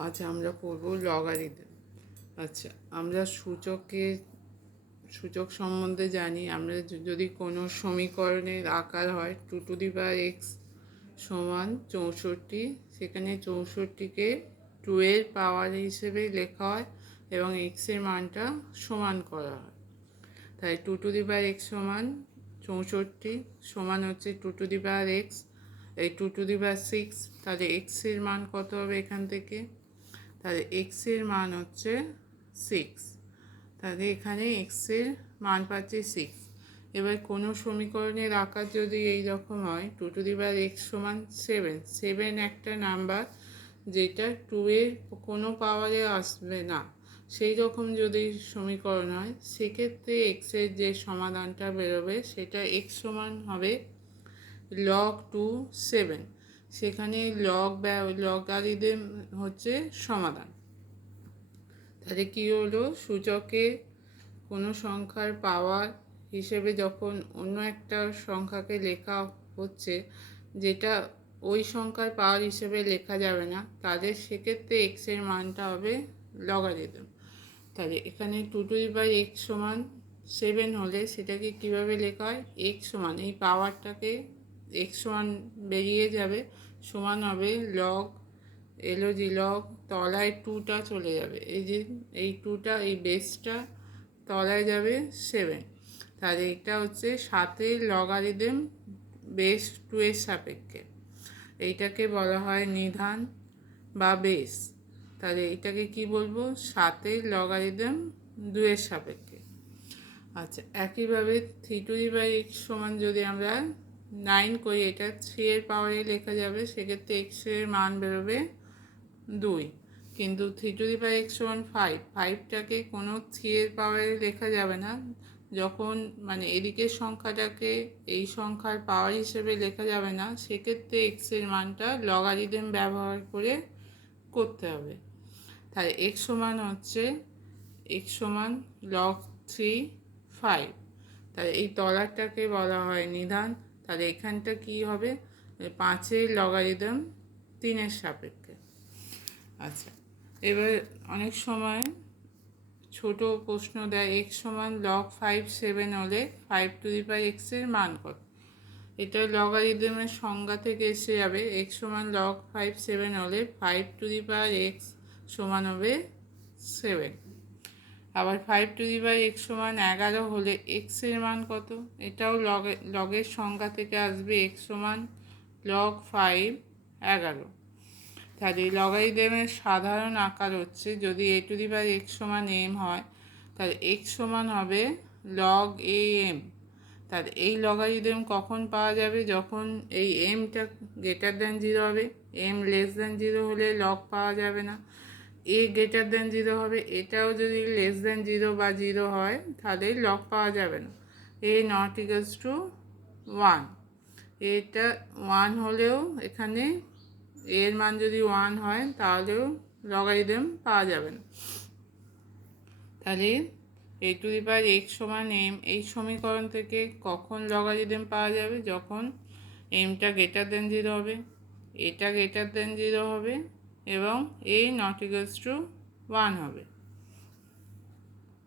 আজ আমরা পড়ব লগারিদম। আচ্ছা, আমরা সূচক সম্বন্ধে জানি। আমরা যদি কোনো সমীকরণের আকার হয় 2^x সমান 64, সেখানে 64কে 2 এর পাওয়ার হিসেবে লেখা হয় এবং এক্সের মানটা সমান করা হয়। তাই 2^x সমান 64 সমান হচ্ছে 2^x, এই 2^6, তাহলে এক্সের মান কত হবে এখান থেকে? তাহলে এক্সের মান হচ্ছে 6, তাহলে এখানে এক্সের মান পাচ্ছে 6। এবার কোনো সমীকরণের আকার যদি এই রকম হয় 2^x সমান 7 একটা নাম্বার যেটা 2 এর কোনো পাওয়ারে আসবে না, সেই রকম যদি সমীকরণ হয় সেক্ষেত্রে এক্সের যে সমাধানটা বেরোবে সেটা এক্স সমান হবে log 2 7। সেখানে লগারিদম হচ্ছে সমাধান। তাহলে কী হলো, সূচকে কোনো সংখ্যার পাওয়ার হিসেবে যখন অন্য একটা সংখ্যাকে লেখা হচ্ছে যেটা ওই সংখ্যার পাওয়ার হিসেবে লেখা যাবে না, তাদের সেক্ষেত্রে এক্সের মানটা হবে লগারিদম। তাহলে এখানে 2^x সমান 7 হলে সেটাকে কীভাবে লেখা হয়? এক্স সমান, এই পাওয়ারটাকে এক্স সমান বেরিয়ে যাবে, সমান হবে লগ লগ তলায় 2টা চলে যাবে, এই যে এই 2টা, এই বেসটা তলায় যাবে 7। তাহলে এটা হচ্ছে 7-এর লগারিদম বেস 2 এর সাপেক্ষে। এইটাকে বলা হয় নিধান বা বেস। তাহলে এটাকে কি বলবো? 7-এর লগারিদম 2 এর সাপেক্ষে। আচ্ছা, একইভাবে 3^x সমান যদি আমরা 9 করি, এটা 3 এর পাওয়ারে লেখা যাবে, সেক্ষেত্রে এক্সের মান বেরোবে 2। কিন্তু 3^x সমান 5টাকে কোনো 3 এর পাওয়ারে লেখা যাবে না, যখন মানে এদিকের সংখ্যাটাকে এই সংখ্যার পাওয়ার হিসেবে লেখা যাবে না, সেক্ষেত্রে এক্সের মানটা লগারিদম ব্যবহার করে করতে হবে। তাহলে এক্স সমান হচ্ছে log 3 5। তাহলে এই তলাটাকে বলা হয় নিধান। তাহলে এখানটা কি হবে? 5-এর লগারিদম 3 এর সাপেক্ষে। আচ্ছা, এবার অনেক সময় ছোট প্রশ্ন দেয় এক্স সমান log 5 7 হলে 5^x এর মান কত? এটা লগারিদমের সংজ্ঞা থেকে এসে যাবে। এক্স সমান log 5 7 হলে 5^x সমান হবে 7। আবার 5^x সমান 11 হলে এক্সের মান কত? এটাও লগের সংজ্ঞা থেকে আসবে, এক্স সমান log 5 11। তাহলে লগারিদমের সাধারণ আকার হচ্ছে, যদি a^x সমান m হয় তাহলে x সমান হবে log am। তাহলে এই লগারিদম কখন পাওয়া যাবে? যখন এই mটা >0 হবে। m 0 হলে লগ পাওয়া যাবে না। a 0 হবে, এটাও যদি <0 বা 0 হয় তাহলে লগ পাওয়া যাবে না। a ≠ 1, এটা 1 হলেও এখানে এর মান যদি 1 হয় তাহলেও লগারিদম পাওয়া যাবে না। তাহলে a^x সমান m, এই সমীকরণ থেকে কখন লগারিদম পাওয়া যাবে? যখন mটা >0 হবে, এটা >0 হবে এবং a ≠ 1 হবে।